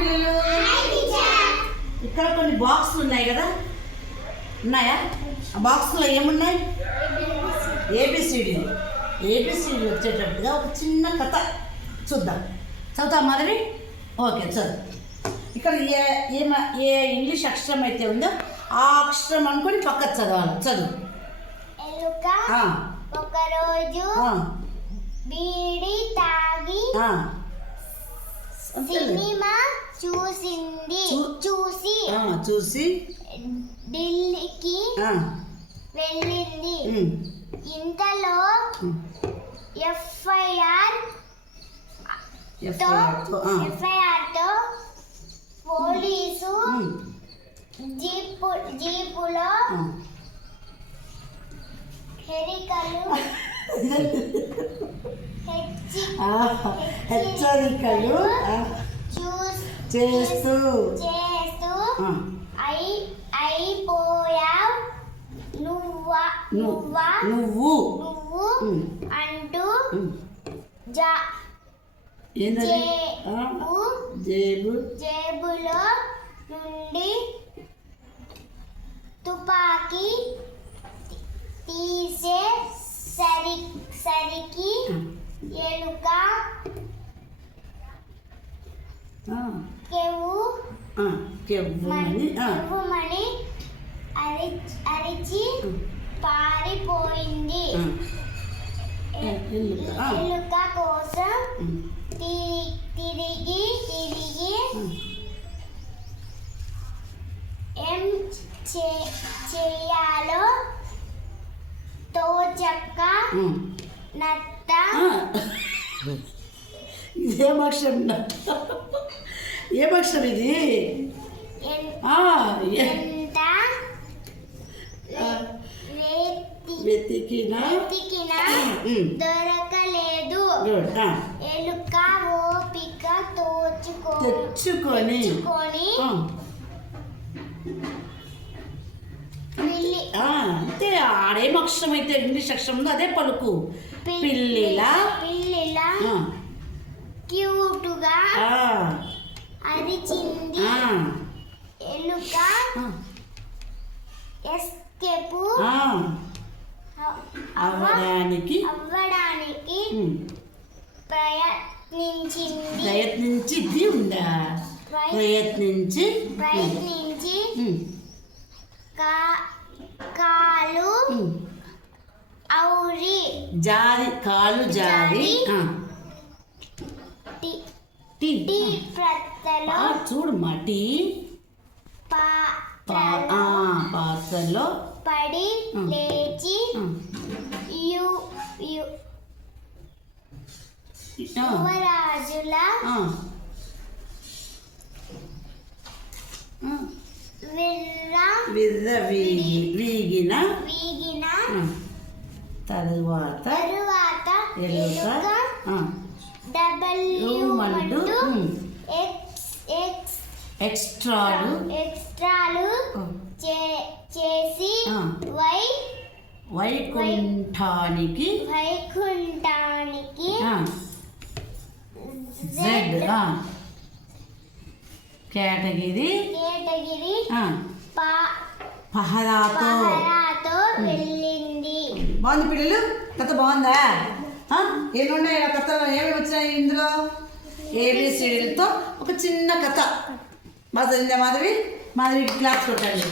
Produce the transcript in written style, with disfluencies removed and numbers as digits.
పిల్లలు. ఇక్కడ కొన్ని బాక్సులు ఉన్నాయి కదా, ఉన్నాయా? ఆ బాక్స్లో ఏమున్నాయి? ఏబిసిడీలు. ఏబిసిడీలు వచ్చేటట్టుగా ఒక చిన్న కథ చూద్దాం. చదువుతా మాధవి? ఓకే, చదువు. ఇక్కడ ఏ ఇంగ్లీష్ అక్షరం అయితే ఉందో ఆ అక్షరం అనుకొని పక్కన చదవాలి. చదువు. ఒకరోజు బీడి తాగి సినిమా చూసి ఢిల్లీకి వెళ్ళింది. ఇంతలో ఎఫ్ఐఆర్ తో పోలీసు జీపులో హెచ్చరికలు చేస్తూ అయిపోయావ్ నువ్వు అంటూ జేబులో నుండి తుపాకీ తీసేసరికి ఎలుక కెవ్వుమని అరిచి పారిపోయింది. ఎలుక కోసం తిరిగి ఏం చేయాలో తోచక నత్త ఏమక్షరం ఇది? వెతికినా దొరకలేదు. ఎలుక ఓపిక తెచ్చుకొని అంతే. ఆడేం అక్షరం అయితే ఇంగ్లీష్ అక్షరం ఉందో అదే పలుకు. పిల్లిలా క్యూటుగా అరిచింది. ఎలుక ఎస్కేప్ అవ్వడానికి ప్రయత్నించి కాలు జారి చూడమ్మా టీ పాత్రలో పడి లేచి యువరాజుల వీగిన తరువాత ఎలుక ఎక్స్ట్రాలు చేసి వైకుంఠానికి కేటగిరి పహరాతో వెళ్ళింది. బాగుంది పిల్లలు, కథ బాగుందా? ఏమున్నాయి కథలో? ఏమేమి వచ్చాయి ఇందులో? ఏబిసిడీలతో ఒక చిన్న కథ. బాగా చదివిందా మాధవి? మాధవికి క్లాస్ కొట్టండి.